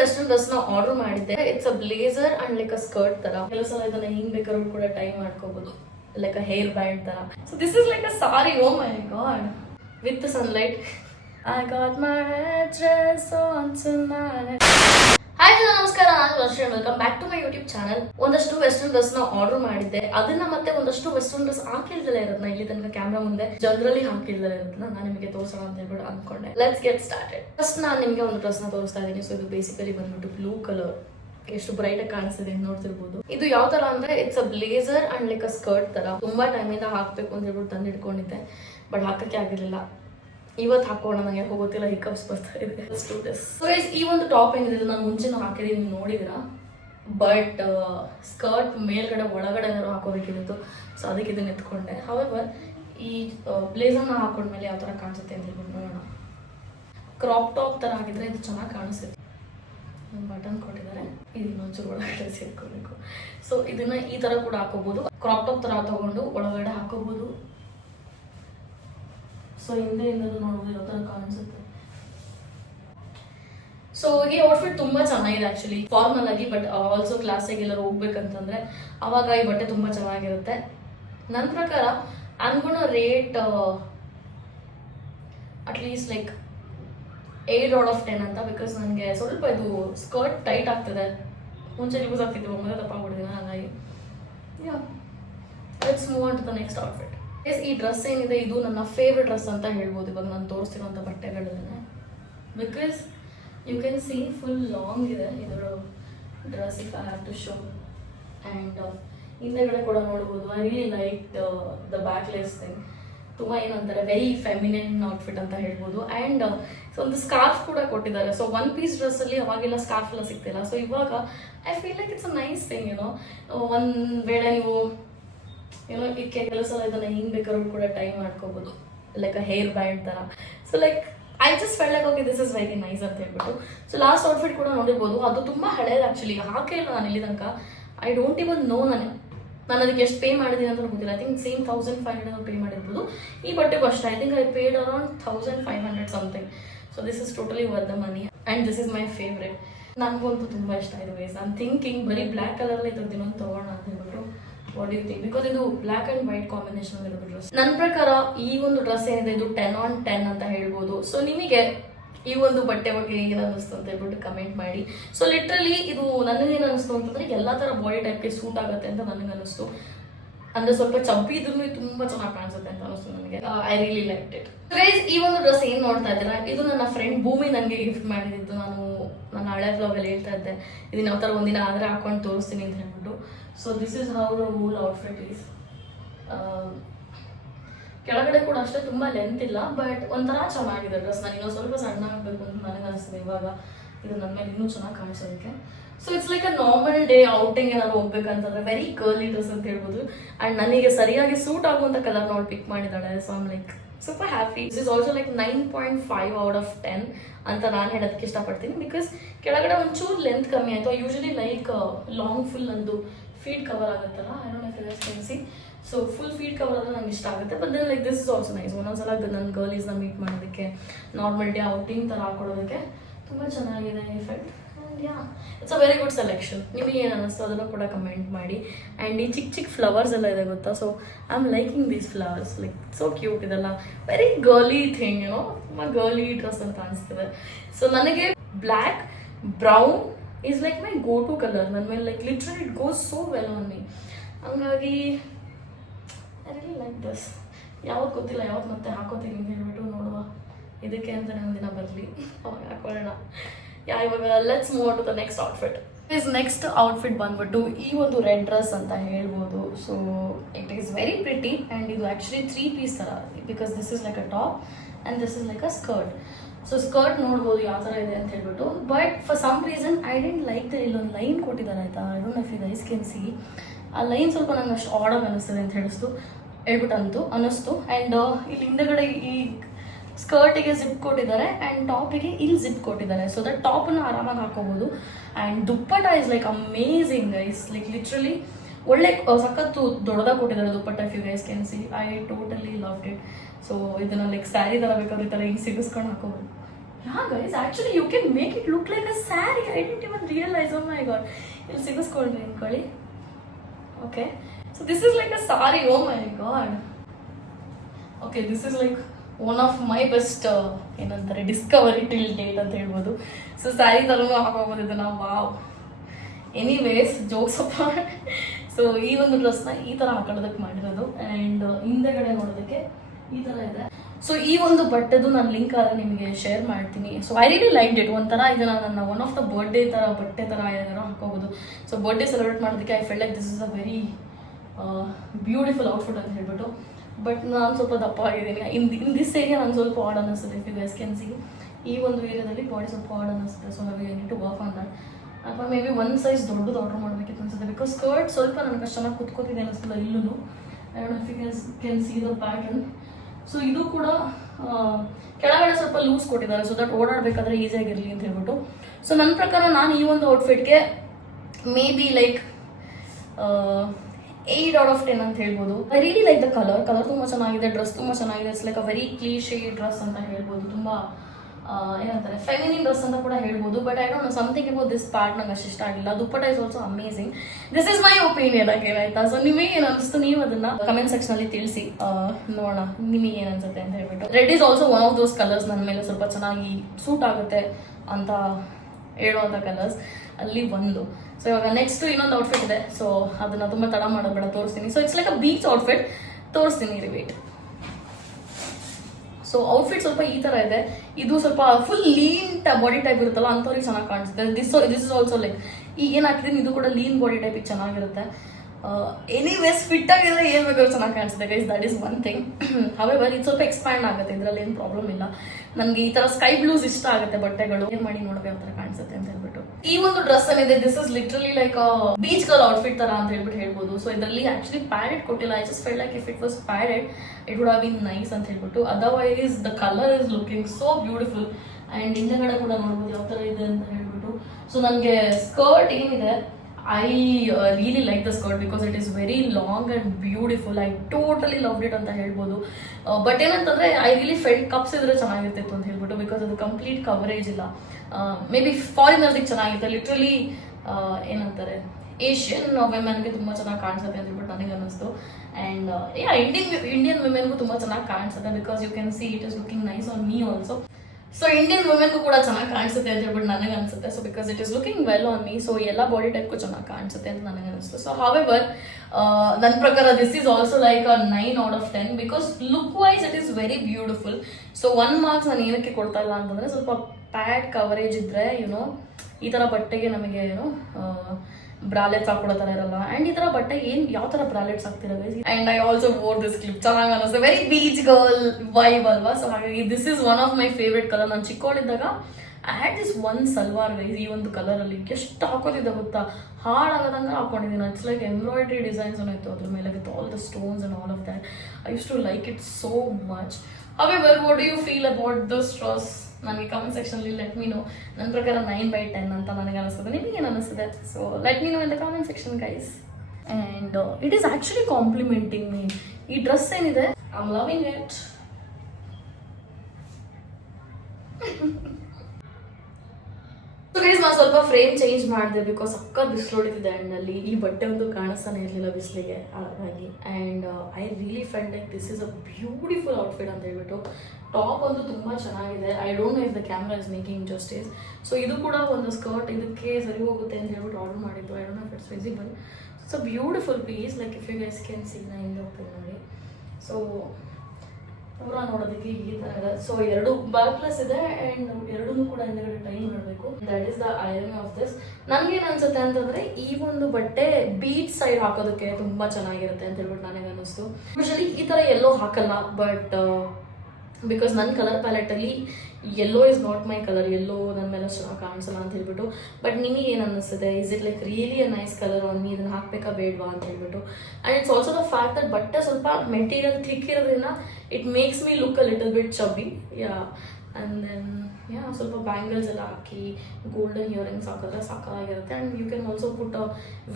Western dress ನ order ಮಾಡಿದ್ದೆ. It's a blazer and like a skirt ತರ. ಕೆಲವು ಸಲ ಇದನ್ನ ಹಿಂಗ್ ಬೇಕಾದ್ರೂ ಕೂಡ ಟೈ ಮಾಡ್ಕೋಬಹುದು, ಲೈಕ್ ಅ ಹೇರ್ ಬ್ಯಾಂಡ್ ತರ. So this is like a sari. Oh my god, with sunlight. I got my address on tonight. Hi hello ನಮಸ್ಕಾರ, ನಾನು Varsha. Welcome back to my YouTube channel. ಒಂದಷ್ಟು ವೆಸ್ಟರ್ನ್ ಡ್ರೆಸ್ ನ order ಮಾಡಿದ್ದೆ. ಅದನ್ನ ಮತ್ತೆ ಒಂದಷ್ಟು western dress ಹಾಕಿಲ್ದಲೇ ಇರೋದನ್ನ ಇಲ್ಲಿ ತನಕ ಕ್ಯಾಮ್ರಾ ಮುಂದೆ ಜನರಲಿ ಹಾಕಿಲ್ದಲೇ ಇರೋದನ್ನ ನಾನು ನಿಮಗೆ ತೋರಿಸೋಣ ಅಂತ ಹೇಳ್ಬಿಟ್ಟು ಅನ್ಕೊಂಡೆ. Let's get started. ಫಸ್ಟ್ ನಾನು ನಿಮಗೆ ಒಂದು ಡ್ರೆಸ್ ನ ತೋರಿಸ್ತಾ ಇದ್ದೀನಿ. ಸೊ ಇದು ಬೇಸಿಕಲಿ ಬಂದ್ಬಿಟ್ಟು ಬ್ಲೂ ಕಲರ್. ಎಷ್ಟು ಬ್ರೈಟ್ ಆಗಿ ಕಾಣಿಸ್ತಿದೆ ನೋಡ್ತಿರ್ಬೋದು. ಇದು ಯಾವ ತರ ಅಂದ್ರೆ it's a blazer and like a skirt ತರ. ತುಂಬಾ ಟೈಮ್ ಇಂದ ಹಾಕ್ಬೇಕು ಅಂತ ಹೇಳ್ಬಿಟ್ಟು ತಂದು ಇಟ್ಕೊಂಡಿದ್ದೆ, ಬಟ್ ಹಾಕಕ್ಕೆ ಆಗಿರ್ಲಿಲ್ಲ. ಇವತ್ತು ಹಾಕೋಣ, ನನಗೆ ಹೋಗೋತಿಲ್ಲ, ಹಿಕಪ್ಸ್ ಬರ್ತಾ ಇದೆ. ಈ ಒಂದು ಟಾಪ್ ಏನಿದೆ ನಾನು ಮುಂಚೆನೂ ಹಾಕಿದೀನಿ, ನೀವು ನೋಡಿದಿರಾ. ಬಟ್ ಸ್ಕರ್ಟ್ ಮೇಲ್ಗಡೆ ಒಳಗಡೆ ಏನಾದ್ರು ಹಾಕೋಬೇಕಿತ್ತು, ಸೊ ಅದಕ್ಕೆ ಇದನ್ನ ಎತ್ಕೊಂಡೆ. ಹವೆವರ್ ಈ ಬ್ಲೇಸರ್ನ ಹಾಕೊಂಡ್ಮೇಲೆ ಯಾವ ತರ ಕಾಣಿಸುತ್ತೆ ಅಂತ ಹೇಳ್ಬಿಟ್ಟು ನೋಡೋಣ. ಕ್ರಾಪ್ ಟಾಪ್ ತರ ಹಾಕಿದ್ರೆ ಇದು ಚೆನ್ನಾಗಿ ಕಾಣಿಸುತ್ತೆ. ಒಂದು ಬಟನ್ ಕೊಟ್ಟಿದ್ದಾರೆ, ಇದು ಇನ್ನೊಂಚೂರು ಒಳಗಡೆ ಸೇರ್ಕೋಬೇಕು. ಸೊ ಇದನ್ನ ಈ ತರ ಕೂಡ ಹಾಕೋಬಹುದು. ಕ್ರಾಪ್ ಟಾಪ್ ತರ ತಗೊಂಡು ಒಳಗಡೆ ಹಾಕೋಬಹುದು. ಸೊ ಹಿಂದೆಯಿಂದ ನೋಡ್ಬೋದು ಯಾವ ತರ ಕಾಣಿಸುತ್ತೆ. ಸೊ ಈ ಔಟ್ಫಿಟ್ ತುಂಬಾ ಚೆನ್ನಾಗಿದೆ ಆಕ್ಚುಲಿ, ಫಾರ್ಮಲ್ ಆಗಿ, ಬಟ್ ಆಲ್ಸೋ ಕ್ಲಾಸಿಗೆ ಎಲ್ಲರೂ ಹೋಗ್ಬೇಕಂತಂದ್ರೆ ಅವಾಗ ಈ ಬಟ್ಟೆ ತುಂಬಾ ಚೆನ್ನಾಗಿರುತ್ತೆ. ನನ್ನ ಪ್ರಕಾರ I'm gonna rate at least like 8 out of 10 ಅಂತ. ಬಿಕಾಸ್ ನನಗೆ ಸ್ವಲ್ಪ ಇದು ಸ್ಕರ್ಟ್ ಟೈಟ್ ಆಗ್ತದೆ. ಮುಂಚೆ ಯೂಸ್ ಆಗ್ತಿತ್ತು, ಒಮ್ಮೆ ದಪ್ಪ ಆಗ್ಬಿಟ್ಟಿದೆ. ಹಾಗಾಗಿ let's move on to the next outfit. ಈ ಡ್ರೆಸ್ ಏನಿದೆ ಇದು ನನ್ನ ಫೇವ್ರೆಟ್ ಡ್ರೆಸ್ ಅಂತ ಹೇಳ್ಬೋದು ಇವಾಗ ನಾನು ತೋರಿಸ್ತಿರೋಂಥ ಬಟ್ಟೆಗಳನ್ನೇ. Because you can see full long ಇದೆ ಇದರ dress, if I have to show. And ಹಿಂದೆಗಡೆ ಕೂಡ ನೋಡ್ಬೋದು. I really like the back lace thing. ತುಂಬ ಏನಂತಾರೆ, ವೆರಿ ಫೆಮಿನಿನ್ ಔಟ್ಫಿಟ್ ಅಂತ ಹೇಳ್ಬೋದು. ಆ್ಯಂಡ್ ಒಂದು ಸ್ಕಾರ್ಫ್ ಕೂಡ ಕೊಟ್ಟಿದ್ದಾರೆ. ಸೊ ಒನ್ ಪೀಸ್ ಡ್ರೆಸ್ಸಲ್ಲಿ ಅವಾಗೆಲ್ಲ ಸ್ಕಾರ್ಫ್ ಎಲ್ಲ ಸಿಗ್ತಿಲ್ಲ. ಸೊ ಇವಾಗ I feel like it's a nice thing. ಒಂದು ವೇಳೆ ನೀವು ಇದಕ್ಕೆ ಕೆಲವು ಸಲ ಇದನ್ನ ಹಿಂಗ್ ಬೇಕಾದ್ರೂ ಕೂಡ ಟೈ ಮಾಡ್ಕೋಬಹುದು, ಲೈಕ್ ಅ ಹೇರ್ ಬ್ಯಾಂಡ್ ತರ. So like I just felt like okay this is very nice ಅಂತ ಹೇಳ್ಬಿಟ್ಟು. ಸೊ ಲಾಸ್ಟ್ ಔಟ್ಫಿಟ್ ಕೂಡ ನೋಡಿರ್ಬೋದು, ಅದು ತುಂಬಾ ಹಳೇದು ಆಕ್ಚುಲಿ, ಹಾಕೇ ಇಲ್ಲ ನಾನು ಇಲ್ಲಿ ತನಕ. ಐ ಡೋಂಟ್ ಇವನ್ ನೋ ನಾನು ಅದಕ್ಕೆ ಎಷ್ಟು ಪೇ ಮಾಡಿದ್ದೀನಿ ಅಂತ ಗೊತ್ತಿಲ್ಲ. ಐ ಥಿಂಕ್ ಸೇಮ್ 1500 ಪೇ ಮಾಡಿರ್ಬೋದು. ಈ ಬಟ್ಟೆಗೂ ಅಷ್ಟೇ. I think I paid around 1500 something. So this is totally worth the money and this is my favourite. ನನಗಂತೂ ತುಂಬ ಇಷ್ಟ ಇದು ವೇಸ್. ಐ ಆಮ್ ಥಿಂಕಿಂಗ್ ಬರೀ ಬ್ಲ್ಯಾಕ್ ಕಲರ್ಲಿ ಇದ್ರದ್ದು ಇನ್ನೊಂದು ತಗೋಣ ಅಂತ ಹೇಳ್ಬಿಟ್ಟು. What you think? ಬಿಕಾಸ್ ಇದು ಬ್ಲ್ಯಾಕ್ ಅಂಡ್ ವೈಟ್ ಕಾಂಬಿನೇಷನ್ ಇರೋದು ಡ್ರೆಸ್. ನನ್ನ ಪ್ರಕಾರ ಈ ಒಂದು ಡ್ರೆಸ್ ಏನಿದೆ ಇದು 10 on 10 ಅಂತ ಹೇಳ್ಬೋದು. ಸೊ ನಿಮಗೆ ಈ ಒಂದು ಬಟ್ಟೆ ಬಗ್ಗೆ ಏನು ಅನ್ನಿಸ್ತು ಅಂತ ಹೇಳ್ಬಿಟ್ಟು ಕಮೆಂಟ್ ಮಾಡಿ. ಸೊ ಲಿಟ್ರಲಿ ಇದು ನನಗೇನು ಅನಿಸ್ತು ಅಂತಂದ್ರೆ ಎಲ್ಲಾ ತರ ಬಾಡಿ ಟೈಪ್ಗೆ ಸೂಟ್ ಆಗುತ್ತೆ ಅಂತ ನನಗೆ ಅನಿಸ್ತು. ಅಂದ್ರೆ ಸ್ವಲ್ಪ ಚಬ್ಬಿ ಇದ್ರೂ ತುಂಬಾ ಚೆನ್ನಾಗಿ ಕಾಣಿಸುತ್ತೆ ಅಂತ ಅನಿಸ್ತು ನನಗೆ. I really like it. Guys, ಈ ಒಂದು ಡ್ರೆಸ್ ಏನ್ ನೋಡ್ತಾ ಇದ್ದೀರಾ, ಇದು ನನ್ನ ಫ್ರೆಂಡ್ ಭೂಮಿ ನನಗೆ ಗಿಫ್ಟ್ ಮಾಡಿದ್ದು. ನನ್ನ ಹಳೆ ವ್ಲಾಗಲ್ಲಿ ಹೇಳ್ತಾ ಇದ್ದೆ ಇದನ್ನ ಯಾವ ತರ ಒಂದಿನ ಆದ್ರೆ ಹಾಕೊಂಡು ತೋರಿಸ್ತೀನಿ ಅಂತ ಹೇಳ್ಬಿಟ್ಟು. So this is how the whole outfit is. ಕೆಳಗಡೆ ಕೂಡ ಅಷ್ಟೇ ತುಂಬಾ ಲೆಂತ್ ಇಲ್ಲ, ಬಟ್ ಒಂಥರ ಚೆನ್ನಾಗಿದೆ ಡ್ರೆಸ್. ನಾನು ಇನ್ನೂ ಸ್ವಲ್ಪ ಸಣ್ಣ ಆಗಬೇಕು ಅಂತ ನನಗೆ ಅನಿಸ್ತದೆ ಇವಾಗ. ಇದು ನನ್ನ ಮೇಲೆ ಇನ್ನೂ ಚೆನ್ನಾಗಿ ಕಾಣಿಸೋದಕ್ಕೆ. So it's like a normal day outing ಏನಾದ್ರು ಹೋಗ್ಬೇಕಂತಂದ್ರೆ ವೆರಿ ಕರ್ಲಿ ಡ್ರೆಸ್ ಅಂತ ಹೇಳ್ಬೋದು. ಅಂಡ್ ನನಗೆ ಸರಿಯಾಗಿ ಸೂಟ್ ಆಗುವಂತ ಕಲರ್ ನೋಡಿ ಪಿಕ್ ಮಾಡಿದ್ದಾಳೆ. So I'm like super happy. This is also like 9.5 out of 10 ಅಂತ ನಾನು ಹೇಳೋದಕ್ಕೆ ಇಷ್ಟಪಡ್ತೀನಿ. ಬಿಕಾಸ್ ಕೆಳಗಡೆ ಒಂಚೂರು ಲೆಂತ್ ಕಮ್ಮಿ ಆಯಿತು. ಯೂಶಲಿ ಲೈಕ್ ಲಾಂಗ್ ಫುಲ್ ಒಂದು ಫೀಡ್ ಕವರ್ ಆಗುತ್ತಲ್ಲ, I don't know if you see. So full feet cover ಆದ್ರೆ ನಂಗೆ ಇಷ್ಟ ಆಗುತ್ತೆ. But then like this is also nice. ಒಂದೊಂದ್ಸಲ ನನ್ನ ಗರ್ಲೀಸ್ನ ಮೀಟ್ ಮಾಡೋದಕ್ಕೆ, ನಾರ್ಮಲ್ ಡೇ ಔಟಿಂಗ್ ಥರ ಹಾಕೊಳ್ಳೋದಕ್ಕೆ ತುಂಬ ಚೆನ್ನಾಗಿದೆ effect. And yeah, it's a very good selection. ನಿಮಗೆ ಏನು ಅನ್ನಿಸ್ತು ಅದನ್ನು ಕೂಡ ಕಮೆಂಟ್ ಮಾಡಿ. ಆ್ಯಂಡ್ ಈ ಚಿಕ್ಕ ಚಿಕ್ಕ ಫ್ಲವರ್ಸ್ ಎಲ್ಲ ಇದೆ ಗೊತ್ತಾ. So I am liking these flowers, like so cute. ಇದೆಲ್ಲ ವೆರಿ ಗರ್ಲಿ ಥಿಂಗ್, ತುಂಬ ಗರ್ಲಿ ಡ್ರೆಸ್ ಅಂತ ಅನಿಸ್ತಿದೆ. ಸೊ ನನಗೆ black brown is like my go to colour. ನನ್ನ ಮೇಲೆ like literally it goes so well on me. ಹಂಗಾಗಿ I really like this. ಯಾವತ್ತು ಗೊತ್ತಿಲ್ಲ, ಯಾವತ್ತು ಮತ್ತೆ ಹಾಕೋತೀನಿ ಅಂತ ಹೇಳ್ಬಿಟ್ಟು ನೋಡುವ. ಇದಕ್ಕೆ ಅಂತ ಒಂದು ದಿನ ಬರಲಿ, ಅವಾಗ ಹಾಕೊಳ್ಳೋಣ. ಇವಾಗ let's move to the next outfit. Next outfit ಬಂದ್ಬಿಟ್ಟು ಈ ಒಂದು ರೆಡ್ ಡ್ರೆಸ್ ಅಂತ ಹೇಳ್ಬೋದು. So it is very pretty and ಇದು ಆ್ಯಕ್ಚುಲಿ 3 piece ಥರ. Because this is like a top and this is like a skirt. So skirt ನೋಡ್ಬೋದು ಯಾವ ಥರ ಇದೆ ಅಂತ ಹೇಳ್ಬಿಟ್ಟು. But for some reason I don't like the ಇಲ್ಲೊಂದು ಲೈನ್ ಕೊಟ್ಟಿದ್ದಾರೆ ಆಯ್ತಾ. I don't know if you guys can C. ಆ ಲೈನ್ ಸ್ವಲ್ಪ ನಂಗೆ ಅಷ್ಟು ಆಡಾಗಿ ಅನ್ನಿಸ್ತದೆ ಅಂತ ಹೇಳ್ಬಿಟ್ಟು ಅನ್ನಿಸ್ತು. ಆ್ಯಂಡ್ ಇಲ್ಲಿ ಹಿಂದೆಗಡೆ ಈ ಸ್ಕರ್ಟಿಗೆ ಜಿಪ್ ಕೊಟ್ಟಿದ್ದಾರೆ ಆ್ಯಂಡ್ ಟಾಪಿಗೆ ಇಲ್ಲಿ ಜಿಪ್ ಕೊಟ್ಟಿದ್ದಾರೆ. ಸೊ ದಟ್ ಟಾಪನ್ನು ಆರಾಮಾಗಿ ಹಾಕೋಬಹುದು. And dupatta is like amazing guys. Like literally ಒಳ್ಳೆ ಸಖತ್ತು ದೊಡ್ಡದಾಗಿ ಕೊಟ್ಟಿದ್ದಾರೆ dupatta. If you guys can see, I totally loved it. So ಇದನ್ನ ಲೈಕ್ ಸ್ಯಾರಿ ಥರ ಬೇಕಾದ್ರೆ ಈ ಥರ ಹಿಂಗೆ ಸಿಗಿಸ್ಕೊಂಡು ಹಾಕೋಬಹುದು. Yeah, guys, actually you can make it look like a saree. I didn't even realize. Oh my god. You'll ಸಿಗಿಸ್ಕೊಂಡ್ರಿ ಅನ್ಕೊಳ್ಳಿ. Okay. So this is like a saree. Oh my god. Okay, this is like one of my best ಏನಂತಾರೆ Discovery till date ಅಂತ ಹೇಳ್ಬೋದು. So sari ತರನು ಹಾಕೋಬೋದು ಇದನ್ನ. Wow. Anyways jokes apart. So ಈ ಒಂದು ಡ್ರೆಸ್ನ ಈ ಥರ ಹಾಕೊಳ್ಳೋದಕ್ಕೆ ಮಾಡಿರೋದು. ಆ್ಯಂಡ್ ಹಿಂದೆಗಡೆ ನೋಡೋದಕ್ಕೆ ಈ ಥರ ಇದೆ. ಸೊ ಈ ಒಂದು ಬಟ್ಟೆದು ನಾನು ಲಿಂಕ್ ಆದ್ರೆ ನಿಮಗೆ ಶೇರ್ ಮಾಡ್ತೀನಿ. So I really like it. ಒಂಥರ ಇದನ್ನ ನನ್ನ ಒನ್ ಆಫ್ ದ ಬರ್ಡೇ ಥರ ಬಟ್ಟೆ ಥರ ಏನಾರು ಹಾಕೋಬೋದು. ಸೊ ಬರ್ಡೇ ಸೆಲೆಬ್ರೇಟ್ ಮಾಡೋದಕ್ಕೆ I felt like this is a very beautiful outfit ಅಂತ ಹೇಳ್ಬಿಟ್ಟು. ಬಟ್ ನಾನು ಸ್ವಲ್ಪ ದಪ್ಪ ಆಗಿದ್ದೀನಿ. ಇನ್ ದಿಸ್ ಏರಿಯಾ ನಾನು ಸ್ವಲ್ಪ ಆಡ್ ಅನ್ನಿಸ್ತದೆ. If you guys can see, ಈ ಒಂದು ಏರಿಯಾದಲ್ಲಿ ಬಾಡಿ ಸ್ವಲ್ಪ ಆಡ್ ಅನ್ನಿಸುತ್ತೆ. So I need to work on that. ಅಥವಾ ಮೇ ಬಿ ಒಂದು ಸೈಜ್ ದೊಡ್ಡದು ಆರ್ಡರ್ ಮಾಡಬೇಕಿತ್ತು ಅನ್ಸುತ್ತೆ. ಬಿಕಾಸ್ ಸ್ಕರ್ಟ್ ಸ್ವಲ್ಪ ನನಗೆ ಅಷ್ಟು ಚೆನ್ನಾಗಿ ಕುತ್ಕೋತಿದೆ ಅನ್ನಿಸ್ತಲ್ಲ ಇಲ್ಲೂ. I don't know if you can see the pattern. So ಇದು ಕೂಡ ಕೆಳಗಡೆ ಸ್ವಲ್ಪ ಲೂಸ್ ಕೊಟ್ಟಿದ್ದಾರೆ, ಸೊ ದಟ್ ಓಡಾಡಬೇಕಾದ್ರೆ ಈಸಿಯಾಗಿರಲಿ ಅಂತ ಹೇಳ್ಬಿಟ್ಟು. ಸೊ ನನ್ನ ಪ್ರಕಾರ ನಾನು ಈ ಒಂದು ಔಟ್ಫಿಟ್ಗೆ maybe like 8 out of 10 ಅಂತ ಹೇಳ್ಬೋದು. I really like the colour ತುಂಬ ಚೆನ್ನಾಗಿದೆ, ಡ್ರೆಸ್ ತುಂಬ ಚೆನ್ನಾಗಿದೆ. It's like a very cliche dress ಅಂತ ಹೇಳ್ಬೋದು. ತುಂಬ ಏನಂತಾರೆ ಫೆಮಿನಿನ್ ಡ್ರೆಸ್ ಅಂತ ಕೂಡ ಹೇಳ್ಬೋದು. But I don't know something about this part ನಂಗೆ ಅಷ್ಟು ಇಷ್ಟ ಆಗಿಲ್ಲ. Dupatta is also amazing. This is my opinion again, ಆಯ್ತಾ? ಸೊ ನಿಮಗೆ ಏನು ಅನಿಸ್ತು, ನೀವು ಅದನ್ನ ಕಮೆಂಟ್ ಸೆಕ್ಷನ್ ಅಲ್ಲಿ ತಿಳಿಸಿ. ನೋಡೋಣ ನಿಮಗೆ ಏನು ಅನ್ಸುತ್ತೆ ಅಂತ ಹೇಳ್ಬಿಟ್ಟು. Red is also one of those colours ನನ್ನ ಮೇಲೆ ಸ್ವಲ್ಪ ಚೆನ್ನಾಗಿ ಸೂಟ್ ಆಗುತ್ತೆ ಅಂತ ಹೇಳುವಂಥ ಕಲರ್ಸ್ ಅಲ್ಲಿ ಒಂದು. ಸೊ ಇವಾಗ ನೆಕ್ಸ್ಟ್ ಇನ್ನೊಂದು ಔಟ್ಫಿಟ್ ಇದೆ. ಸೊ ಅದನ್ನ ತುಂಬ ತಡ ಮಾಡೋದು ಬೇಡ, ತೋರಿಸ್ತೀನಿ. So it's like a beach outfit, ತೋರಿಸ್ತೀನಿ ರಿವೀಟ್. ಸೊ ಔಟ್ಫಿಟ್ ಸ್ವಲ್ಪ ಈ ತರ ಇದೆ. ಇದು ಸ್ವಲ್ಪ ಫುಲ್ ಲೀನ್ ಬಾಡಿ ಟೈಪ್ ಇರುತ್ತಲ್ಲ, ಅಂಥವ್ರಿಗೆ ಚೆನ್ನಾಗಿ ಕಾಣಿಸುತ್ತೆ. ದಿಸ್ ಇಸ್ ಆಲ್ಸೋ ಲೈಕ್ ಈಗ ಏನು ಹಾಕಿದ್ದೀನಿ ಇದು ಕೂಡ ಲೀನ್ ಬಾಡಿ ಟೈಪಿಗೆ ಚೆನ್ನಾಗಿರುತ್ತೆ. ಎನಿವೇಸ್ ಫಿಟ್ ಆಗಿದ್ರೆ ಏನು ಬೇಕಾದ್ರೂ ಚೆನ್ನಾಗಿ ಕಾಣಿಸುತ್ತೆ guys, that is one thing. However ಇದು ಸ್ವಲ್ಪ ಎಕ್ಸ್ಪ್ಯಾಂಡ್ ಆಗುತ್ತೆ, ಇದರಲ್ಲಿ ಏನು ಪ್ರಾಬ್ಲಮ್ ಇಲ್ಲ. ನನಗೆ ಈ ತರ ಸ್ಕೈ ಬ್ಲೂಸ್ ಇಷ್ಟ ಆಗುತ್ತೆ ಬಟ್ಟೆಗಳು. ಏನ್ ಮಾಡಿ ನೋಡ್ಬೇಕು ಯಾವ ತರ ಕಾಣಿಸುತ್ತೆ ಅಂತ ಹೇಳ್ಬಿಟ್ಟು. ಈ ಒಂದು ಡ್ರೆಸ್ ಏನಿದೆ, this is literally like beach girl outfit ತರ ಅಂತ ಹೇಳ್ಬಿಟ್ಟು ಹೇಳ್ಬೋದು. ಸೊ ಇದರಲ್ಲಿ ಆಕ್ಚುಲಿ ಪ್ಯಾಡೆಡ್ ಕೊಟ್ಟಿಲ್ಲ. I just felt like if it was padded it would have been nice ಅಂತ ಹೇಳ್ಬಿಟ್ಟು. Otherwise the colour is looking so beautiful. And ಹಿಂದೆಗಡೆ ಕೂಡ ನೋಡ್ಬೋದು ಯಾವ ತರ ಇದೆ ಅಂತ ಹೇಳ್ಬಿಟ್ಟು. ಸೊ ನನಗೆ ಸ್ಕರ್ಟ್ ಏನಿದೆ, I really like the skirt because it is very long and beautiful. I totally loved it ಅಂತ ಹೇಳ್ಬೋದು. ಬಟ್ ಏನಂತಂದ್ರೆ ಐ ರಿಯಲಿ ಫೆಲ್ಟ್ ಕಪ್ಸ್ ಇದ್ರೆ ಚೆನ್ನಾಗಿರ್ತಿತ್ತು ಅಂತ ಹೇಳ್ಬಿಟ್ಟು. ಬಿಕಾಸ್ ಅದು ಕಂಪ್ಲೀಟ್ ಕವರೇಜ್ ಇಲ್ಲ. ಮೇ ಬಿ ಫಾರಿನರ್ಸ್ಗೆ ಚೆನ್ನಾಗಿರುತ್ತೆ. ಲಿಟ್ರಲಿ ಏನಂತಾರೆ ಏಷ್ಯನ್ ವುಮೆನ್ಗೆ ತುಂಬ ಚೆನ್ನಾಗಿ ಕಾಣಿಸುತ್ತೆ ಅಂತ ಹೇಳ್ಬಿಟ್ಟು ನನಗೆ ಅನ್ನಿಸ್ತು. ಆ್ಯಂಡ್ ಇಂಡಿಯನ್ ವುಮೆನ್ಗೂ ತುಂಬ ಚೆನ್ನಾಗಿ ಕಾಣಿಸುತ್ತೆ. Because you can see it is looking nice on me also. So Indian ವುಮೆನ್ಗೂ ಕೂಡ ಚೆನ್ನಾಗಿ ಕಾಣಿಸುತ್ತೆ ಅಂತ ಹೇಳ್ಬಿಟ್ಟು ನನಗೆ ಅನ್ಸುತ್ತೆ. So because it is looking well on me. So ಎಲ್ಲ ಬಾಡಿ ಟೈಪ್ಗೂ ಚೆನ್ನಾಗಿ ಕಾಣಿಸುತ್ತೆ ಅಂತ ನನಗೆ ಅನಿಸ್ತು. ಸೊ ಹವೆವರ್ ನನ್ನ ಪ್ರಕಾರ this is also like a 9 out of 10 because look wise it is very beautiful. So 1 marks ನಾನು ಏನಕ್ಕೆ ಕೊಡ್ತಾ ಇಲ್ಲ ಅಂತಂದ್ರೆ, ಸ್ವಲ್ಪ ಪ್ಯಾಡ್ ಕವರೇಜ್ ಇದ್ರೆ ಯುನೋ ಈ ಥರ ಬಟ್ಟೆಗೆ ನಮಗೆ ಏನೋ ಬ್ರಾಲೆಟ್ಸ್ ಹಾಕೊಳ್ಳೋ ಥರ ಇರಲ್ಲ. ಆ್ಯಂಡ್ ಈ ಥರ ಬಟ್ಟೆ ಯಾವ ಥರ ಬ್ರಾಲೆಟ್ಸ್ ಹಾಕ್ತಿರೋ guys. And I also wore this clip, ಚೆನ್ನಾಗಿ ಅನ್ನಿಸ್ತು. ವೆರಿ ಬೀಚ್ ಗರ್ಲ್ ವೈಬ್ ಅಲ್ವಾ. ಸೊ ಹಾಗಾಗಿ this is one of my favourite colour. ನಾನು ಚಿಕ್ಕವಳಿದ್ದಾಗ I had this one salwar guys, ಈ ಒಂದು ಕಲರಲ್ಲಿ ಎಷ್ಟು ಹಾಕೋತಿದ್ದೆ ಗೊತ್ತಾ, ಹಾಳಾಗದಂಗೆ ಹಾಕೊಂಡಿದ್ದೀನಿ. ಇಟ್ಸ್ ಲೈಕ್ ಎಂಬ್ರಾಯ್ಡ್ರಿ ಡಿಸೈನ್ಸ್ ಇತ್ತು ಅದ್ರ ಮೇಲೆ with all the stones and all of that. I used to like it so much. However, what do you feel about this dress? ನನಗೆ ಕಮೆಂಟ್ ಸೆಕ್ಷನಲ್ಲಿ ಲೆಟ್ ಮೀ ನೋ. ನನ್ನ ಪ್ರಕಾರ 9/10 ಅಂತ ನನಗೆ ಅನಿಸ್ತದೆ. ನಿಮಗೆ ಏನು ಅನಿಸ್ತದೆ? So let me know in the comment section guys. And it is actually complimenting me. ಈ ಡ್ರೆಸ್ ಏನಿದೆ, I am loving it. So guys ನಾನು ಸ್ವಲ್ಪ ಫ್ರೇಮ್ ಚೇಂಜ್ ಮಾಡಿದೆ ಬಿಕಾಸ್ ಅಕ್ಕ ಬಿಸಿಲು ಹೊಡಿತಿದೆ. ಆ್ಯಂಡ್ ಅಲ್ಲಿ ಈ ಬಟ್ಟೆ ಒಂದು ಕಾಣಿಸ್ತಾನೆ ಇರಲಿಲ್ಲ ಬಿಸಿಲಿಗೆ, ಹಾಗಾಗಿ. And I really felt like this is a beautiful outfit ಅಂತ ಹೇಳ್ಬಿಟ್ಟು. ಟಾಪ್ ಒಂದು ತುಂಬ ಚೆನ್ನಾಗಿದೆ. I don't know if the camera is making justice. So ಇದು ಕೂಡ ಒಂದು ಸ್ಕರ್ಟ್ ಇದಕ್ಕೆ ಸರಿ ಹೋಗುತ್ತೆ ಅಂತ ಹೇಳ್ಬಿಟ್ಟು ಆರ್ಡರ್ ಮಾಡಿದ್ದು. I don't know if it's visible. It's a beautiful piece. Like if you guys can see, ನಾ ಹಿಂಗೆ ಓಪನ್ ಮಾಡಿ. ಸೊ ಪೂರ ನೋಡೋದಕ್ಕೆ ಈ ಥರ ಇದೆ. ಸೊ 2 ಬ್ಯಾಕ್ಲೆಸ್ ಇದೆ ಆ್ಯಂಡ್ ಎರಡೂ ಕೂಡ ಹಿಂದೆಗಡೆ ಟೈಮ್ ಮಾಡಬೇಕು. That is the iron of this. ನನಗೇನು ಅನ್ಸುತ್ತೆ ಅಂತಂದರೆ, ಈ ಒಂದು ಬಟ್ಟೆ ಬೀಚ್ ಸೈಡ್ ಹಾಕೋದಕ್ಕೆ ತುಂಬ ಚೆನ್ನಾಗಿರುತ್ತೆ ಅಂತ ಹೇಳ್ಬಿಟ್ಟು ನನಗೆ ಅನ್ನಿಸ್ತು. ಯೂಶಲಿ ಈ ಥರ ಎಲ್ಲೋ ಹಾಕಲ್ಲ, ಬಟ್ ಬಿಕಾಸ್ ನನ್ನ ಕಲರ್ ಪ್ಯಾಲೆಟಲ್ಲಿ yellow is not my colour. Yellow ನನ್ನ ಮೇಲೆ ಚೆನ್ನಾಗಿ ಕಾಣಿಸಲ್ಲ ಅಂತ ಹೇಳ್ಬಿಟ್ಟು. ಬಟ್ ನಿಮಗೆ ಏನು ಅನ್ನಿಸ್ತದೆ? Is it like really a nice colour on me? ಇದನ್ನು ಹಾಕಬೇಕಾ ಬೇಡವಾ ಅಂತ ಹೇಳ್ಬಿಟ್ಟು. And it's also the fact that ಬಟ್ಟೆ ಸ್ವಲ್ಪ ಮೆಟೀರಿಯಲ್ ಥಿಕ್ ಇರೋದ್ರಿಂದ it makes me look a little bit chubby. Yeah and then ಸ್ವಲ್ಪ ಬ್ಯಾಂಗಲ್ಸ್ ಎಲ್ಲ ಹಾಕಿ ಗೋಲ್ಡನ್ ಇಯರಿಂಗ್ಸ್ ಹಾಕಿದ್ರೆ ಸಾಕಾಗಿರುತ್ತೆ. And you can also put a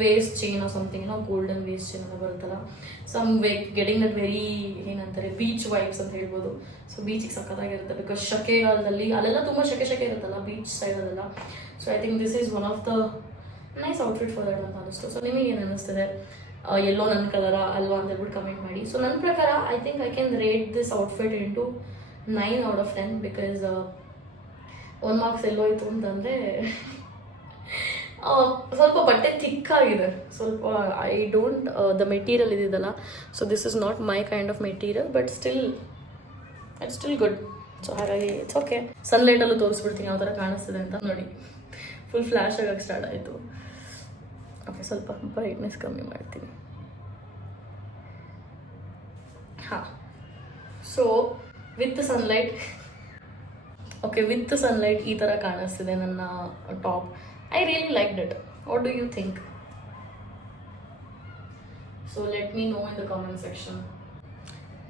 waist chain or something, golden waist chain ಎಲ್ಲ ಬರುತ್ತಲ್ಲ, ಸಮ್ ಗೆಟಿಂಗ್ ದಟ್ ವೆರಿ ಏನಂತಾರೆ beach vibes ಅಂತ ಹೇಳ್ಬೋದು. ಸೊ ಬೀಚಿಗೆ ಸಕ್ಕತ್ತಾಗಿರುತ್ತೆ ಬಿಕಾಸ್ ಶೆಕೆಗಾಲದಲ್ಲಿ ಅಲ್ಲೆಲ್ಲ ತುಂಬ ಶೆಕೆ ಇರುತ್ತಲ್ಲ ಬೀಚ್ ಸೈಡಲ್ಲೆಲ್ಲ. So I think this is one of the nice outfit for that ಅಂತ ಅನಿಸ್ತು. ಸೊ ನಿಮಗೆ ಏನು ಅನ್ನಿಸ್ತದೆ, ಎಲ್ಲೋ ನನ್ನ ಕಲರಾ ಅಲ್ವಾ ಅಂತ ಹೇಳ್ಬಿಟ್ಟು ಕಮೆಂಟ್ ಮಾಡಿ. ಸೊ ನನ್ನ ಪ್ರಕಾರ I think I can rate this outfit into 9 out of 10 because 1 marks ಎಲ್ಲೋಯ್ತು ಅಂತಂದರೆ ಸ್ವಲ್ಪ ಬಟ್ಟೆ ಥಿಕ್ಕಾಗಿದೆ ಸ್ವಲ್ಪ. ಐ ಡೋಂಟ್ ದ ಮೆಟೀರಿಯಲ್ ಇದಿದಲ್ಲ, so this is not my kind of material, but it's still good. So ಹಾಗಾಗಿ ಇಟ್ಸ್ ಓಕೆ. ಸನ್ಲೈಟಲ್ಲೂ ತೋರಿಸ್ಬಿಡ್ತೀನಿ ಯಾವ ಥರ ಕಾಣಿಸ್ತಿದೆ ಅಂತ. ನೋಡಿ ಫುಲ್ ಫ್ಲ್ಯಾಶ್ ಆಗೋಕ್ಕೆ ಸ್ಟಾರ್ಟ್ ಆಯಿತು. ಓಕೆ, ಸ್ವಲ್ಪ ಬ್ರೈಟ್ನೆಸ್ ಕಮ್ಮಿ ಮಾಡ್ತೀನಿ. ಹಾಂ, ಸೊ ವಿತ್ ಸನ್ಲೈಟ್ ಈ ಥರ ಕಾಣಿಸ್ತಿದೆ ನನ್ನ top. I really like it. What do you think? So let me know in the comment section.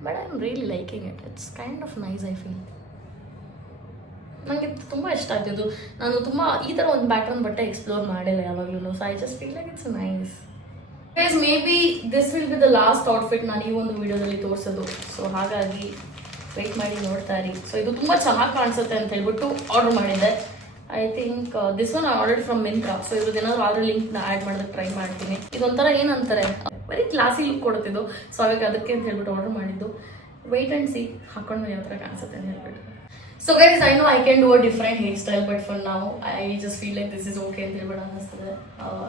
But I am really liking it. It's kind of nice I feel. ನನಗೆ ತುಂಬ ಇಷ್ಟ ಆಗ್ತಿದ್ದು. ನಾನು ತುಂಬ ಈ ಥರ ಒಂದು ಪ್ಯಾಟರ್ನ್ ಬಟ್ಟೆ ಎಕ್ಸ್ಪ್ಲೋರ್ ಮಾಡಿಲ್ಲ ಯಾವಾಗಲೂ. So I just feel like it's nice. Guys, may be this will be the last outfit ನಾನು ಈ ಒಂದು ವಿಡಿಯೋದಲ್ಲಿ ತೋರಿಸೋದು. ಸೊ ಹಾಗಾಗಿ ವೆಯ್ಟ್ ಮಾಡಿ ನೋಡ್ತಾ ಇರಿ. ಸೊ ಇದು ತುಂಬ ಚೆನ್ನಾಗಿ ಕಾಣಿಸುತ್ತೆ ಅಂತ ಹೇಳ್ಬಿಟ್ಟು ಆರ್ಡರ್ ಮಾಡಿದ್ದೆ. I think this one I ordered from Myntra. So ಇವ್ರದ್ದೇನಾದ್ರು ಆರ್ಡರ್ ಲಿಂಕ್ನ ಆ್ಯಡ್ ಮಾಡೋದಕ್ಕೆ ಟ್ರೈ ಮಾಡ್ತೀನಿ. ಇದೊಂಥರ ಏನಂತಾರೆ ವೆರಿ ಕ್ಲಾಸಿ ಲುಕ್ ಕೊಡ್ತಿದ್ದು. ಸೊ ಹಾಗಾಗಿ ಅದಕ್ಕೆ ಅಂತ ಹೇಳ್ಬಿಟ್ಟು ಆರ್ಡರ್ ಮಾಡಿದ್ದು. ವೆಯ್ಟ್ ಆ್ಯಂಡ್ ಸಿ ಹಾಕೊಂಡು ಯಾವ ಥರ ಕಾಣಿಸುತ್ತೆ ಅಂತ ಹೇಳ್ಬಿಟ್ಟು. So guys, I know I can do a different hairstyle, but for now I just feel like this is okay ಅಂತ ಹೇಳ್ಬಿಟ್ಟು ಅನ್ನಿಸ್ತದೆ.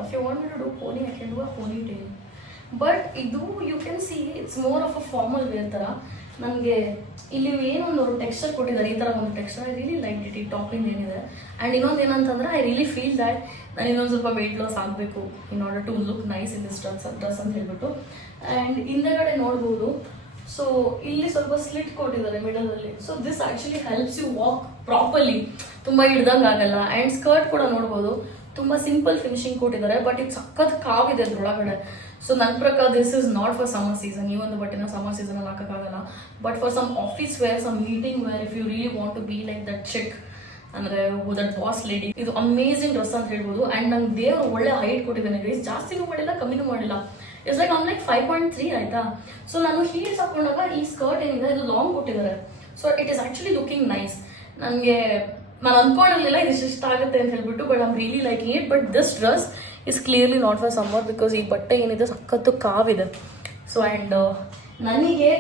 If you want me to do pony, I can do a ponytail. But ಇದು you can see it's more of a formal wear ಥರ. ನನಗೆ ಇಲ್ಲಿ ಏನೊಂದು texture ಕೊಟ್ಟಿದ್ದಾರೆ, ಈ ಥರ ಒಂದು texture. I really like it. ಈ ಟಾಪಿಂಗ್ ಏನಿದೆ. ಆ್ಯಂಡ್ ಇನ್ನೊಂದು ಏನಂತಂದ್ರೆ ಐ ರಿಯಲಿ ಫೀಲ್ ದ್ಯಾಟ್ ನಾನು ಇನ್ನೊಂದು ಸ್ವಲ್ಪ ವೆಯ್ಟ್ ಲಾಸ್ ಆಗಬೇಕು in order to look nice in this dress ಅಂತ ಹೇಳ್ಬಿಟ್ಟು. ಆ್ಯಂಡ್ ಹಿಂದೆಗಡೆ ನೋಡ್ಬೋದು. ಸೊ ಇಲ್ಲಿ ಸ್ವಲ್ಪ ಸ್ಲಿಟ್ ಕೊಟ್ಟಿದ್ದಾರೆ ಮಿಡಲಲ್ಲಿ. So this actually helps you walk properly. ತುಂಬ ಹಿಡ್ದಂಗೆ ಆಗಲ್ಲ. ಆ್ಯಂಡ್ ಸ್ಕರ್ಟ್ ಕೂಡ ನೋಡ್ಬೋದು, ತುಂಬ ಸಿಂಪಲ್ ಫಿನಿಶಿಂಗ್ ಕೊಟ್ಟಿದ್ದಾರೆ. ಬಟ್ ಇದು ಸಖತ್ ಕಾವಿದೆ ಅದ್ರೊಳಗಡೆ. ಸೊ ನನ್ನ ಪ್ರಕಾರ this is not for summer season. ಈ ಒಂದು ಬಟ್ಟೆನ ಸಮ್ಮರ್ ಸೀಸನಲ್ಲಿ ಹಾಕೋಕ್ಕಾಗಲ್ಲ. But for some office wear, some meeting wear, if you really want to be like that chic ಅಂದರೆ ದಟ್ ಬಾಸ್ ಲೇಡಿ, ಇದು ಅಮೇಝಿಂಗ್ ಡ್ರೆಸ್ ಅಂತ ಹೇಳ್ಬೋದು. ಆ್ಯಂಡ್ ನಂಗೆ ದೇವರು ಒಳ್ಳೆ ಹೈಟ್ ಕೊಟ್ಟಿದ್ದಾನೆ ಗೈಸ್. ಜಾಸ್ತಿನೂ ಮಾಡಿಲ್ಲ, ಕಮ್ಮಿನೂ ಮಾಡಿಲ್ಲ. ಇಟ್ಸ್ ಲೈಕ್ ಆನ್ ಲೈಕ್ 5.3 ಆಯ್ತಾ. ಸೊ ನಾನು ಹೀಲ್ಸ್ ಹಾಕೊಂಡಾಗ ಈ ಸ್ಕರ್ಟ್ ಏನಿದೆ ಇದು ಲಾಂಗ್ ಕೊಟ್ಟಿದ್ದಾರೆ. So it is actually looking nice. ನಾನು ಅನ್ಕೊಂಡಿರಲಿಲ್ಲ ಇದು ಇಷ್ಟ ಆಗುತ್ತೆ ಅಂತ ಹೇಳ್ಬಿಟ್ಟು. But I'm really liking it. But this dress is clearly not for summer because ಈ ಬಟ್ಟೆ ಏನಿದೆ ಸಖತ್ತು ಕಾವಿದೆ. ಸೊ ಆ್ಯಂಡ್ ನನಗೆ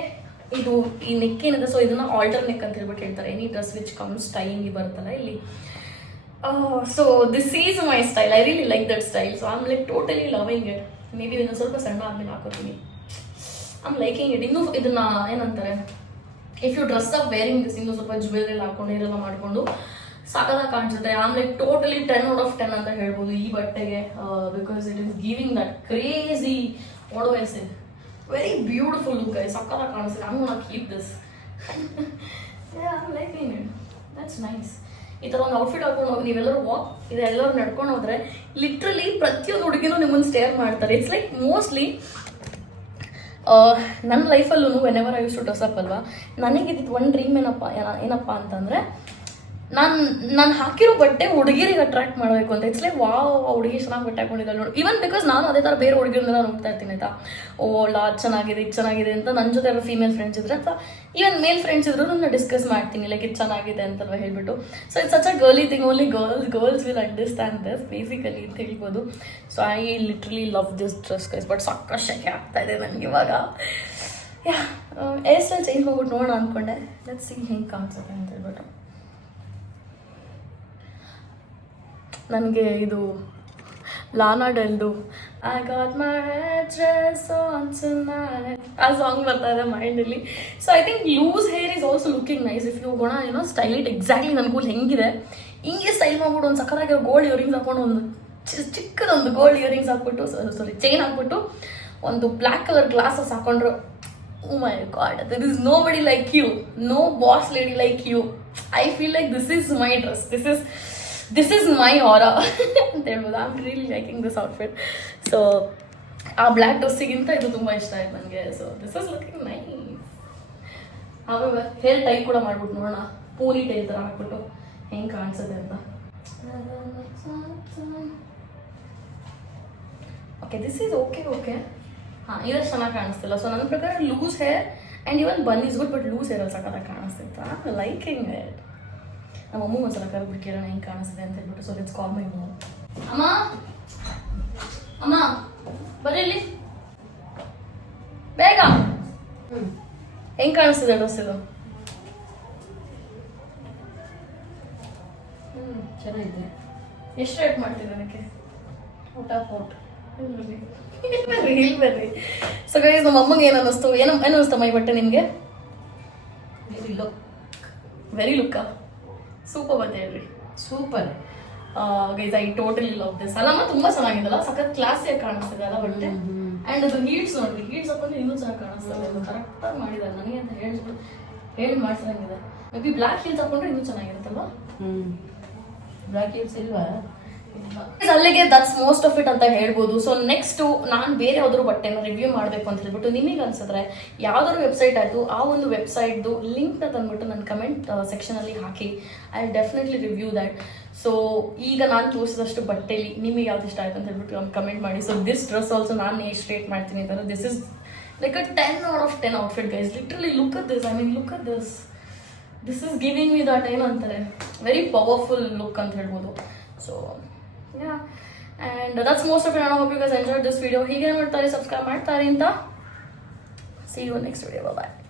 ಇದು ಈ ನೆಕ್ ಏನಿದೆ, ಸೊ ಇದನ್ನ ಆಲ್ಟರ್ ನೆಕ್ ಅಂತ ಹೇಳ್ಬಿಟ್ಟು ಹೇಳ್ತಾರೆ. ಎನಿ ಡ್ರೆಸ್ ವಿಚ್ ಕಮ್ಸ್ ಟೈಂಗಿ ಬರುತ್ತಲ್ಲ ಇಲ್ಲಿ. So this is my style. I really like that style. So I am like totally loving it. Maybe ಇನ್ನೊಂದು ಸ್ವಲ್ಪ ಸಣ್ಣ ಆದ್ಮೇಲೆ ಹಾಕೋತೀನಿ. I am liking it. ಇನ್ನೂ ಇದನ್ನ ಏನಂತಾರೆ, if you dress up wearing this, ಇನ್ನೂ ಸ್ವಲ್ಪ ಜ್ಯುವೆಲ್ರಿ ಹಾಕೊಂಡು ಇದೆಲ್ಲ ಮಾಡಿಕೊಂಡು ಸಾಕಾದಾಗ ಕಾಣಿಸುತ್ತೆ. I am like totally 10 out of 10 ಅಂತ ಹೇಳ್ಬೋದು ಈ ಬಟ್ಟೆಗೆ. Because it is giving that crazy what do I say very beautiful look. ಸಕ್ಕತ್ತಾಗಿ ಕಾಣಿಸುತ್ತೆ. I want to keep this. I am liking it. That's nice. ಈ ಥರ ಒಂದು ಔಟ್ಫಿಟ್ ಹಾಕೊಂಡು ಹೋಗಿ ನೀವೆಲ್ಲರೂ ವಾಕ್ ಇದೆಲ್ಲರೂ ನಡ್ಕೊಂಡು ಹೋದ್ರೆ ಲಿಟ್ರಲಿ ಪ್ರತಿಯೊಂದು ಹುಡುಗಿನೂ ನಿಮ್ಮನ್ನು ಸ್ಟೇರ್ ಮಾಡ್ತಾರೆ. ಇಟ್ಸ್ ಲೈಕ್ ಮೋಸ್ಟ್ಲಿ ನನ್ನ ಲೈಫಲ್ಲೂ whenever I used to dress up ಅಲ್ವಾ, ನನಗಿದ್ದು ಒಂದು ಡ್ರೀಮ್ ಏನಪ್ಪ ಅಂತಂದರೆ ನಾನು ಹಾಕಿರೋ ಬಟ್ಟೆ ಹುಡುಗಿರಿಗೆ ಅಟ್ರಾಕ್ಟ್ ಮಾಡಬೇಕು ಅಂತ. ಇಟ್ಸ್ ಲೈಕ್ ವಾವ್, ಹುಡುಗಿ ಚೆನ್ನಾಗಿ ಬಟ್ಟೆ ಹಾಕೊಂಡಿದ್ದಾಳೆ ನೋಡಿ. ಇವನ್ ಬಿಕಾಸ್ ನಾನು ಅದೇ ಥರ ಬೇರೆ ಹುಡುಗಿರನ್ನೆಲ್ಲ ನೋಡ್ತಾ ಇರ್ತೀನಿ ಆಯ್ತಾ. ಅದು ಚೆನ್ನಾಗಿದೆ, ಇದು ಚೆನ್ನಾಗಿದೆ ಅಂತ ನನ್ನ ಜೊತೆ ಯಾರೋ ಫೀಮೇಲ್ ಫ್ರೆಂಡ್ಸ್ ಇದ್ರೆ ಅಥವಾ ಈವನ್ ಮೇಲ್ ಫ್ರೆಂಡ್ಸ್ ಇದ್ರು ನಾನು ಡಿಸ್ಕಸ್ ಮಾಡ್ತೀನಿ ಲೈಕ್ ಇದು ಚೆನ್ನಾಗಿದೆ ಅಂತಲ್ವ ಹೇಳ್ಬಿಟ್ಟು. So it's such a girly thing. Only girls will understand this basically ಅಂತ ಹೇಳ್ಬೋದು. So I literally love this dress guys. But ಸಾಕಷ್ಟು ಶೆಕೆ ಆಗ್ತಾ ಇದೆ ನನಗೆ ಇವಾಗ. ಹೇರ್ ಸ್ಟೈಲ್ ಚೇಂಜ್ ಮಾಡ್ಬಿಟ್ಟು ನೋಡೋಣ ಅಂದ್ಕೊಂಡೆ. ಲೆಟ್ಸ್ ಸಿ ಹೆಂಗೆ ಕಾಣಿಸುತ್ತೆ ಅಂತ ಹೇಳ್ಬಿಟ್ಟು. ನನಗೆ ಇದು ಲಾನಾ ಡೆಲ್ದು I got my dress on tonight ಆ ಸಾಂಗ್ ಬರ್ತಾ ಇದೆ ಮೈಂಡಲ್ಲಿ. So I think loose hair is also looking nice if you gonna style it exactly ನನ್ನ ಕೂಲ್ ಹೆಂಗಿದೆ ಹಿಂಗೆ ಸ್ಟೈಲ್ ಮಾಡ್ಬಿಟ್ಟು ಒಂದು ಸಕ್ಕತ್ತಾಗಿರೋ ಗೋಲ್ಡ್ ಇಯರಿಂಗ್ಸ್ ಹಾಕೊಂಡು ಒಂದು ಚಿಕ್ಕದೊಂದು ಗೋಲ್ಡ್ ಇಯರಿಂಗ್ಸ್ ಹಾಕ್ಬಿಟ್ಟು ಸಾರಿ ಚೈನ್ ಹಾಕ್ಬಿಟ್ಟು ಒಂದು ಬ್ಲ್ಯಾಕ್ ಕಲರ್ ಗ್ಲಾಸಸ್ ಹಾಕೊಂಡ್ರು. Oh my God, there is nobody like you, no boss lady like you. I feel like this is my dress, this is my aura ಅಂತ ಹೇಳ್ಬೋದು. I am really liking this outfit. So ಆ black ಡ್ರೆಸ್ಸಿಗಿಂತ ಇದು ತುಂಬ ಇಷ್ಟ ಆಯ್ತು ನನಗೆ. So this is looking nice. ಆಮೇಲೆ ಹೇರ್ ಟೈ ಕೂಡ ಮಾಡ್ಬಿಟ್ಟು ನೋಡೋಣ. ಪೋನಿ ಟೈಲ್ ಥರ ಹಾಕ್ಬಿಟ್ಟು ಹೆಂಗೆ ಕಾಣಿಸುತ್ತೆ ಅಂತ. Okay this is okay. ಹಾಂ ಇದಷ್ಟು ಚೆನ್ನಾಗಿ ಕಾಣಿಸ್ತಿಲ್ಲ. ಸೊ ನನ್ನ ಪ್ರಕಾರ loose hair and even bun is good, but loose ಹೇರಲ್ಲಿ ಸಕ್ಕತ್ತಾಗಿ ಕಾಣಿಸ್ತಿತ್ತು. Liking it. ನಮ್ಮ ಅಮ್ಮಂಗೆ ಒಂದ್ಸಲ ಕರೆದ್ಬಿಟ್ಟು ಕೇಳೋಣ ಹೆಂಗೆ ಕಾಣಿಸ್ತಿದೆ ಅಂತ ಹೇಳ್ಬಿಟ್ಟು. So let's call my mom. ಅಮ್ಮ ಬರ್ರಿ ಇಲ್ಲಿ ಬೇಗ. ಹೆಂಗೆ ಕಾಣಿಸ್ತಿದೆ ಡ್ರೆಸ್ ಇದು? ಚೆನ್ನಾಗಿದೆ. ಎಷ್ಟು ರೇಟ್ ಮಾಡ್ತೀವಿ ಅದಕ್ಕೆ? ಊಟ ಫೋಟ್ ಬರ್ರಿ. ಸೊ ಗೈಸ್ ನಮ್ಮ ಅಮ್ಮಂಗೆ ಏನು ಅನ್ನಿಸ್ತು, ಏನು ಅನ್ನಿಸ್ತಮ್ಮ ಈ ಬಟ್ಟೆ ನಿಮಗೆ? ವೆರಿ ಲುಕ್ಕಾ ಸೂಪರ್ ಬಂದೆ ಹೇಳ್ರಿ. Super guys I totally love this. ಅಲ್ಲಮ್ಮ ತುಂಬಾ ಚೆನ್ನಾಗಿದಲ್ಲ, ಸಖತ್ ಕ್ಲಾಸಿಯಾಗಿ ಕಾಣಿಸ್ತಿದೆ ಅಲ್ಲ ಬಟ್ಟೆ. ಅಂಡ್ ಅದು ಹೀಟ್ಸ್ ನೋಡ್ರಿ, ಹೀಟ್ಸ್ ಹಾಕೊಂಡ್ರೆ ಇನ್ನೂ ಚೆನ್ನಾಗಿ ಕಾಣಿಸ್ತದೆ. ಕರೆಕ್ಟಾಗಿ ಮಾಡಿದ್ದಾರೆ ನನಗೆ ಅಂತ ಹೇಳಿ ಮಾಡ್ಸಂಗಿದೆ. ಮೇ ಬಿ ಬ್ಲ್ಯಾಕ್ ಹೀಲ್ಸ್ ಹಾಕೊಂಡ್ರೆ ಇನ್ನೂ ಚೆನ್ನಾಗಿರುತ್ತಲ್ವಾ? ಬ್ಲ್ಯಾಕ್ ಹೀಲ್ಸ್ ಇಲ್ವಾ? ಅಲ್ಲಿಗೆ ದಟ್ಸ್ ಮೋಸ್ಟ್ ಆಫ್ ಇಟ್ ಅಂತ ಹೇಳ್ಬೋದು. ಸೊ ನೆಕ್ಸ್ಟ್ ನಾನು ಬೇರೆ ಯಾವ್ದಾದ್ರು ಬಟ್ಟೆನ ರಿವ್ಯೂ ಮಾಡಬೇಕು ಅಂತ ಹೇಳ್ಬಿಟ್ಟು ನಿಮಗೆ ಅನ್ಸಿದ್ರೆ ಯಾವ್ದಾದ್ರು ವೆಬ್ಸೈಟ್ ಆಯಿತು, ಆ ಒಂದು ವೆಬ್ಸೈಟ್ದು ಲಿಂಕ್ನ ತಂದ್ಬಿಟ್ಟು ನನ್ನ ಕಮೆಂಟ್ ಸೆಕ್ಷನಲ್ಲಿ ಹಾಕಿ. I definitely review that. So ಈಗ ನಾನು ತೋರಿಸಿದಷ್ಟು ಬಟ್ಟೆಲಿ ನಿಮಗೆ ಯಾವ್ದು ಇಷ್ಟ ಆಯ್ತು ಅಂತ ಹೇಳ್ಬಿಟ್ಟು ಒಂದು ಕಮೆಂಟ್ ಮಾಡಿ. ಸೊ ದಿಸ್ ಡ್ರೆಸ್ ಆಲ್ಸೋ ನಾನು ಎಷ್ಟು ರೇಟ್ ಮಾಡ್ತೀನಿ ಅಂತಂದ್ರೆ this is like a 10 out of 10 outfit guys. Literally look at this. I mean look at this. This is giving me that ಏನು ಅಂತಾರೆ ವೆರಿ ಪವರ್ಫುಲ್ ಲುಕ್ ಅಂತ ಹೇಳ್ಬೋದು. So yeah, and that's most of it. I hope you guys enjoyed this video. ಹೀಗೆ ಮಾಡ್ತಾರೆ, subscribe ಮಾಡ್ತಾರೆ ಅಂತ. See you in next video. Bye bye.